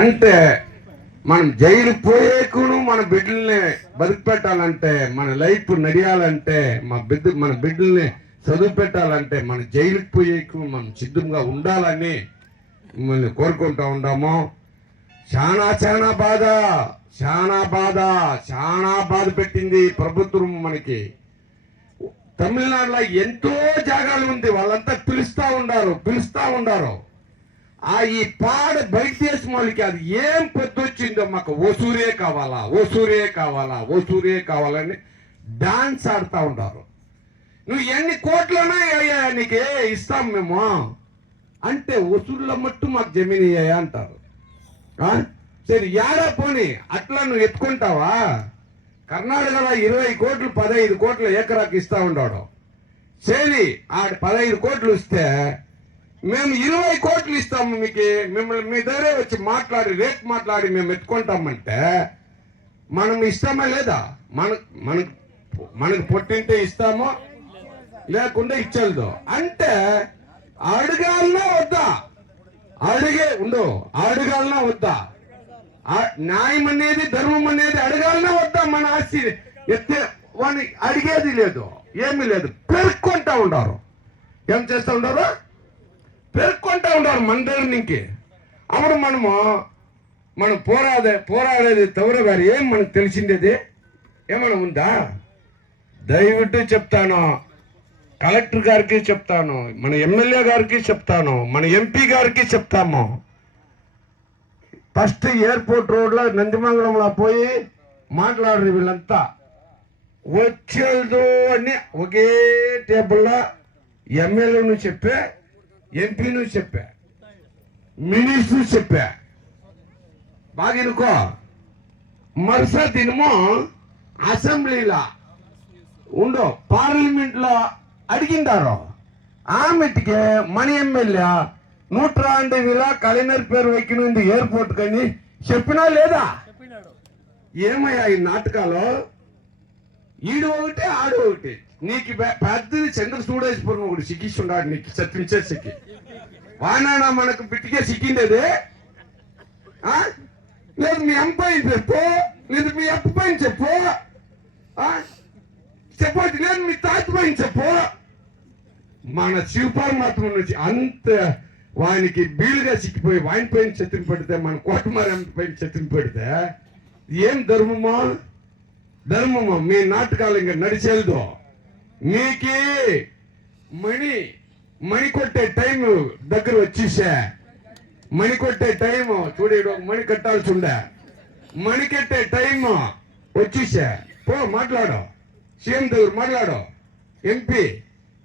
అంటే మనం జైలు పోయేకును మన బిడ్డల్ని బతికి పెట్టాలంటే, మన లైఫ్ నడియాలంటే, మన బిడ్డల్ని చదువు పెట్టాలంటే, మన జైలుకి పోయేకు మనం సిద్ధంగా ఉండాలని మిమ్మల్ని కోరుకుంటూ ఉన్నాము. చాలా బాధ పెట్టింది ప్రభుత్వం మనకి. తమిళనాడులో ఎంతో జాగాలు ఉంది, వాళ్ళంతా పిలుస్తా ఉండారు. ఈ పాడ బయట దేశం వాళ్ళకి అది ఏం పొద్దుచ్చిందో, మాకు ఓసూరే కావాలని డాన్స్ ఆడుతూ ఉంటారు. నువ్వు ఎన్ని కోట్లన్నా అయ్యా నీకే ఇస్తాం మేము అంటే, వసూళ్ళ మట్టు మాకు జమీన్ అయ్యాయా అంటారు. సరే యాడా పోని అట్లా నువ్వు ఎత్తుకుంటావా? కర్ణాటకలో 20 కోట్లు 15 కోట్ల ఎకరాకి ఇస్తా ఉన్నాడు. సరే ఆడ 15 కోట్లు ఇస్తే మేము 20 కోట్లు ఇస్తాము మీకు, మిమ్మల్ని మీ దగ్గరే వచ్చి రేట్ మాట్లాడి మేము ఎత్తుకుంటామంటే మనం ఇస్తామా లేదా? మనకు పొట్టింటే ఇస్తామో లేకుండా ఇచ్చేదో అంటే అడగాలనా వద్దా? అడగాలనా వద్దా? న్యాయం అనేది ధర్మం అనేది అడగాలనా వద్దా? మన ఆస్తి ఎత్తే వాడిని అడిగేది లేదు, ఏమీ లేదు, పెరుక్కుంటా ఉండారు. ఏం చేస్తూ ఉండారు? పెరుక్కుంటా ఉండారు మన దగ్గర నుంచి. అప్పుడు మనం పోరాడేది తవర గారు ఏం మనకు తెలిసిండేది ఏమైనా ఉందా? దయవిಟ್ಟು చెప్తాను, కలెక్టర్ గారికి చెప్తాను, మన ఎమ్మెల్యే గారికి చెప్తాను, మన ఎంపీ గారికి చెప్తాము. ఫస్ట్ ఎయిర్పోర్ట్ రోడ్లో నందిమంగళంలో పోయి మాట్లాడరు. వీళ్ళంతా వచ్చేదో అని ఒకే టేబుల్లో ఎమ్మెల్యేను చెప్పా, ఎంపీను చెప్పా, మినిస్టర్ చెప్పా. బాగా అనుకో, మరుసటి దినము అసెంబ్లీలో పార్లమెంట్లో అడిగిండారు. ఆమెటికి మన ఎమ్మెల్యే 102 కలెక్టర్ పేరు వెక్కినంది ఎయిర్పోర్ట్ కని చెప్పినా లేదా? ఏమయ్యా ఈ నాటకాలు? ఈడు ఒకటి ఆడు ఒకటి. నీకు పెద్దది చంద్రచూడేశ్వరం ఒకటి సిక్కిస్తున్నాడు, నీకు చప్పించే సిక్కి వానానా మనకు బిట్టికే సిక్కిండేది. లేదు మీ అమ్మాయిని చెప్పు, లేదు మీ అప్పపైన చెప్పు, చెప్పటి లేదు మీ తాతపైన చెప్పు. మన శివపరమాత్మ నుంచి అంత వానికి బీలుగా సిక్కిపోయి వాని పైన చెత్తిని పెడితే, మన కోటమారి పైన చెత్తిని పెడితే ఏం ధర్మమో మీ నాటకాలు ఇంకా నడిచేదో. మీకి మణి కొట్టే టైం దగ్గర వచ్చేసా. మణి కొట్టే టైం చూడే, మణి కట్టాల్సి ఉండే, మణి కట్టే టైం వచ్చేసా. పో మాట్లాడు, సీఎం దగ్గర మాట్లాడు, ఎంపీ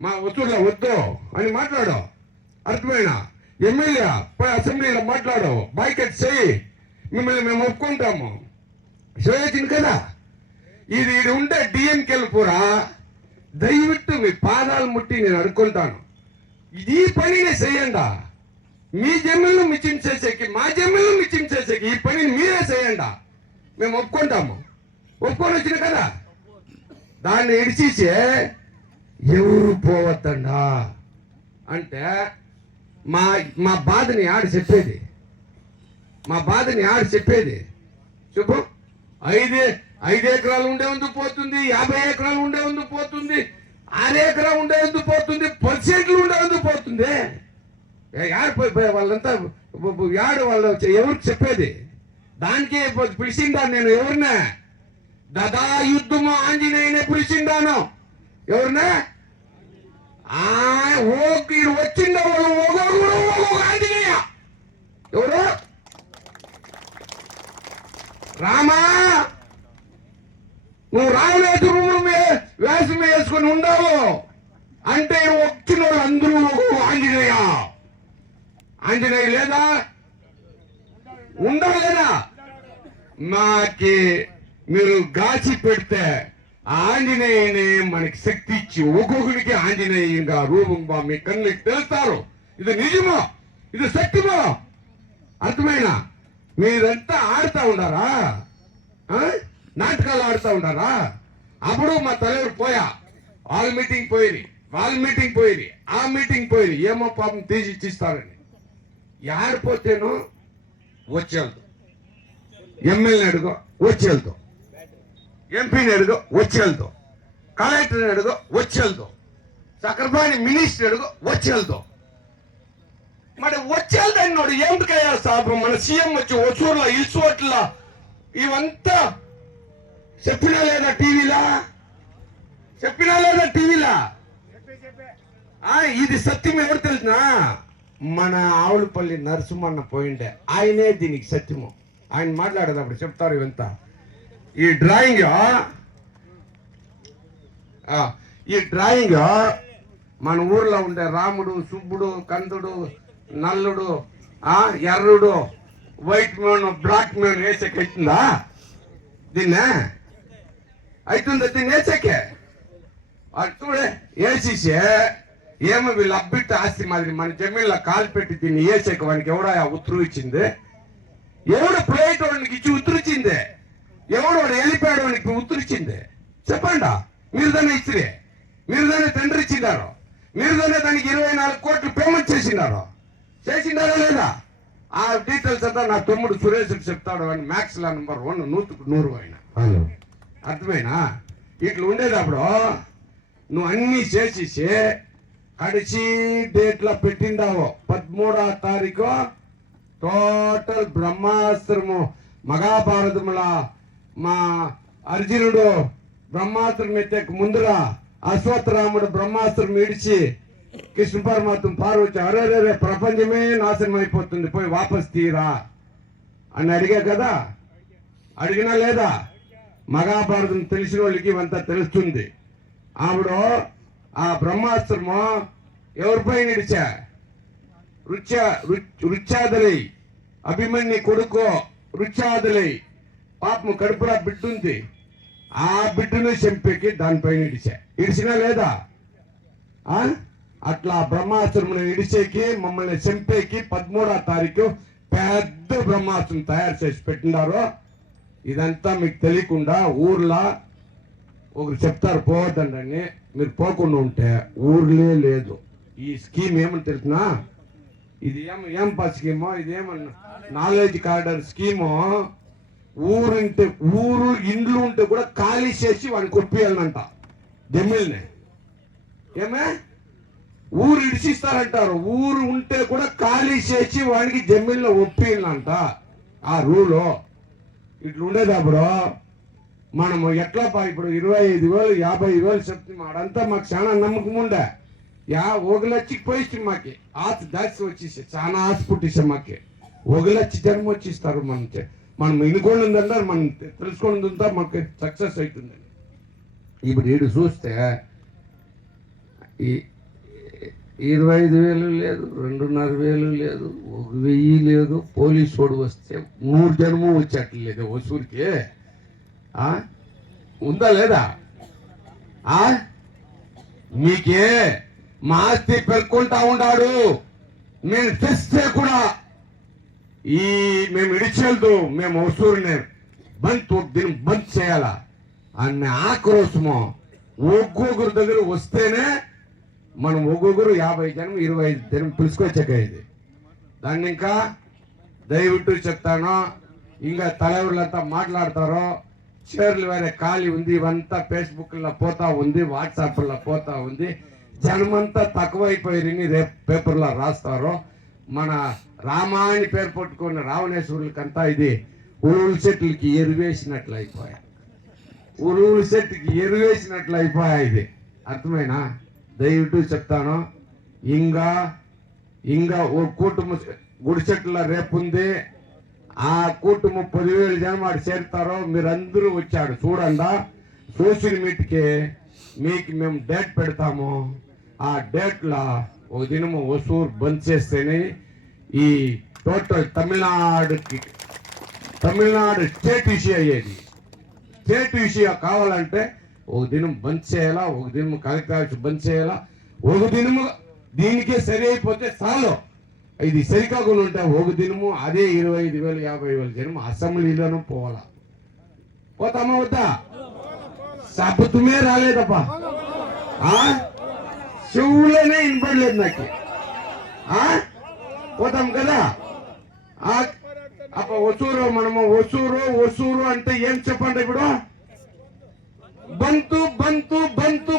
మా వస్తువులో వద్దు అని మాట్లాడు. అర్థమైనా? ఎమ్మెల్యే పోయి అసెంబ్లీలో మాట్లాడు, బాయ్కట్ చేయి, మిమ్మల్ని మేము ఒప్పుకుంటాము. చేయొచ్చింది కదా. ఇది ఉంటే డిఎంకెళ్ళి పూరా దయవిట్టు మీ పాదాలు ముట్టి నేను అడుక్కుంటాను, ఇది పనినే చేయండి. మీ జమ్మీలను మిచ్చించేసేకి, మా జమ్మీలను మిచ్చించేసేకి ఈ పనిని మీరే చేయండి, మేము ఒప్పుకుంటాము. ఒప్పుకొని వచ్చిన కదా, దాన్ని ఇడిచేసే ఎవరు పోవద్దండా అంటే మా బాధని ఆడు చెప్పేది, చెప్పు. 5 ఎకరాలు ఉండే ముందు పోతుంది, 50 ఎకరాలు ఉండే ముందు పోతుంది, 6 ఎకరాలు ఉండే ముందు పోతుంది, 10 సెంట్లు ఉండే ముందు పోతుంది. పోయి వాళ్ళంతా వాళ్ళు ఎవరికి చెప్పేది? దానికే పిలిచిందా నేను ఎవరినే? దదా యుద్ధము ఆంజనేయునే పిలిచిండాను. ఎవరినే? వచ్చిండ ఆంజనేయ. ఎవరు? రామా, నువ్వు రావలేదు వేషం వేసుకుని ఉండవు అంటే వచ్చిన వాళ్ళు అందరూ ఆంజనేయ లేదా? ఉండవు కదా. మాకి మీరు గాచి పెడితే ఆంజనేయుని మనకి శక్తి ఇచ్చి ఒక్కొక్కరికి ఆంజనేయంగా రూపంగా మీ కళ్ళకి తెలుస్తారు. ఇది నిజమో, ఇది సత్యమో. అర్థమైనా? మీరంతా ఆడుతూ ఉండారా, నాటకాలు ఆడుతూ ఉండారా? అప్పుడు మా తల్లి పోయా, వాళ్ళ మీటింగ్ పోయి ఆ మీటింగ్ పోయి ఏమో పాపం తీసి ఇచ్చిస్తారని. యాడిపోతేను వచ్చి వెళ్తాం. ఎమ్మెల్యేని అడుగు వచ్చి వెళ్తాం. ఎంపీని అడుగు వచ్చి వెళ్తాం. కలెక్టర్ని అడుగు వచ్చి వెళ్తాం. చక్రపాణి మినిస్టర్ అడుగు వచ్చి వెళ్తాం. మరి వచ్చి వెళ్తాడు ఏమిటికయ్యా సాబు? మన సీఎం వచ్చి ఒసూర్లో ఇసువట్ల ఇవంతా చెప్పినా లేదా టీవీలా? చెప్పినా లేదా టీవీలా? ఇది సత్యం ఎవరు తెలిసిన? మన ఆవులపల్లి నరసింహన్న పోయిండే, ఆయనే దీనికి సత్యము. ఆయన మాట్లాడేటప్పుడు చెప్తారు ఇవంతా. ఈ డ్రాయింగ్ మన ఊర్లో ఉండే Ramudu, Subbudu, Kandudu, Nalludu, Errudu, white man, black man వేసేకి అవుతుందా? దీన్నే అవుతుందా? దీన్ని వేసేకే అది చూడే వేసేసే ఏమో వీళ్ళు అబ్బిట్ట ఆస్తి మాదిరి మన జమీన్లో కాలు పెట్టి దీన్ని వేసేక వానికి ఎవడో ఉత్తరు ఇచ్చింది? ఎవడు ప్లేట్ వాడికి ఇచ్చి ఉత్తరిచ్చింది? ఎవడు వాడు వెళ్ళిపోయాడు వానికి ఉత్తరిచ్చింది? చెప్పండా? మీరు దాన్ని ఇచ్చిరే, మీరు దాన్ని టెండర్ ఇచ్చినారు, మీరు దాన్ని దానికి 24 కోట్లు పేమెంట్ చేసినారు. చేసిండారా లేదా? ఆ డీటెయిల్స్ అంతా నా తమ్ముడు సురేష్ చెప్తాడు. అని మ్యాథ్స్ లా నెంబర్ 1 100కు 100 అయినా. అర్థమైనా? ఇట్లా ఉండేటప్పుడు నువ్వు అన్ని చేసేసి కడిచి డేట్లో పెట్టిండావు 13వ తారీఖు టోటల్ బ్రహ్మాస్త్రము మహాభారతముల మా అర్జునుడు బ్రహ్మాస్త్రం ఎత్తేక ముందుగా అశ్వత్థరాముడు బ్రహ్మాస్త్రం ఇడిచి కృష్ణ పరమాత్మ పార్వతి అరే ప్రపంచమే నాశనం అయిపోతుంది, పోయి వాపస్ తీరా అని అడిగా కదా? అడిగినా లేదా? మహాభారతం తెలిసిన వాళ్ళకి ఇవంతా తెలుస్తుంది. ఆవిడ ఆ బ్రహ్మాస్త్రము ఎవరిపై నిడిచా? రుచాదలై అభిమన్యు కొడుకు రుచాదలై పాపము కడుపులో బిడ్డుంది. ఆ బిడ్డను చంపేకి దానిపైన ఇడిచినా లేదా? అట్లా బ్రహ్మాస్త్రమును ఇడిచేకి మమ్మల్ని చంపేకి 13వ తారీఖు పెద్ద బ్రహ్మాస్త్రం తయారు చేసి పెట్టినారు. ఇదంతా మీకు తెలియకుండా ఊర్లో ఒకరు చెప్తారు పోవద్దండి, మీరు పోకుండా ఉంటే ఊర్లే లేదు. ఈ స్కీమ్ ఏమని తెలిసినా? ఇది ఏం స్కీమో, ఇదేమన్నా నాలెడ్జ్ కార్డర్ స్కీము. ఊరుంటే ఊరు ఇండ్లు ఉంటే కూడా ఖాళీ చేసి వాడిని కొప్పియాలంట జమీల్ని. ఏమే ఊరు ఇడిచిస్తారంటారు. ఊరు ఉంటే కూడా ఖాళీ చేసి వాడికి జమీన్లో ఒప్పియాలంట. ఆ రూలు ఇట్లా ఉండేటప్పుడు మనము ఎట్లా ఇప్పుడు 25,000 50,000 చెప్తున్నాం. అడంతా మాకు చాలా నమ్మకం ఉండే. 1 లక్షకి పోయిస్తే మాకి ఆశ దాచి వచ్చేసి చాలా ఆశ పుట్టిసే మాకి 1 లక్ష జన్మ వచ్చిస్తారు. మనం ఇనుకోండి ఉందంటారు, మనం తెలుసుకోండి ఉందా మాకు సక్సెస్ అవుతుందని. ఇప్పుడు ఈడు చూస్తే 25,000 లేదు, 2,500 లేదు, 1,000 లేదు. పోలీసు వాడు వస్తే 100 జన్మ వచ్చేట్లు లేదు వసూరికి. ఉందా లేదా? మీకే మా ఆస్తి పెరుక్కుంటా ఉన్నాడు. మేము తెస్తే కూడా మేము ఇడిచెళ్తూ మేము వసూరుని దీన్ని బంద్ చేయాలా అన్న ఆక్రోశము ఒక్కొక్కరి దగ్గర వస్తేనే మనం ఒక్కొక్కరు 50 జనం 25 జనం పిలుచుకొచ్చాక ఇది. దాన్ని ఇంకా దయవిట్టు చెప్తాను. ఇంకా తలెవరులంతా మాట్లాడతారో, చీరలు వేరే ఖాళీ ఉంది, ఇవంతా ఫేస్బుక్లో పోతా ఉంది, వాట్సాప్లో పోతా ఉంది. జనమంతా తక్కువైపోయి రేపు పేపర్లో రాస్తారు. మన రామాయణ పేరు పట్టుకున్న రావణేశ్వరులకంతా ఇది ఉరువుల చెట్లకి ఎరువేసినట్లు అయిపోయా, ఉరువుల చెట్టుకి ఎరువేసినట్లు అయిపోయా ఇది. అర్థమైనా? దయవిట్టు చెప్తాను. ఇంకా ఓ కుటుంబం గుడి చెట్ల రేపు ఉంది. ఆ కుటుంబం 10,000 జనం వాడు చేరుతారో. మీరందరూ వచ్చాడు చూడండి. సోషల్ మీట్కి మీకు మేము డేట్ పెడతాము. ఆ డేట్లో ఒక దినము వసూరు బంద్ చేస్తేనే ఈ టోటల్ తమిళనాడు స్టేట్ ఇష్యూ అయ్యేది. స్టేట్ ఇష్యూ కావాలంటే ఒక దినం బంద్ చేయాలా, ఒక దినం కలెక్టర్ బంద్ చేయాలా, ఒక దినము దీనికే సరి అయిపోతే చాలు. ఇది సరికాకుండా ఉంటే ఒక దినము అదే 25,000 50,000 జనం అసెంబ్లీలోనూ పోవాలా. పోతామా వద్దా? శబ్దమే రాలేదప్పా, చెవులోనే వినపడలేదు నాకు. పోతాం కదా. అప్ప ఒసూరు మనము ఒసూరు అంటే ఏం చెప్పండి ఇప్పుడు బంతు బంతు బంతు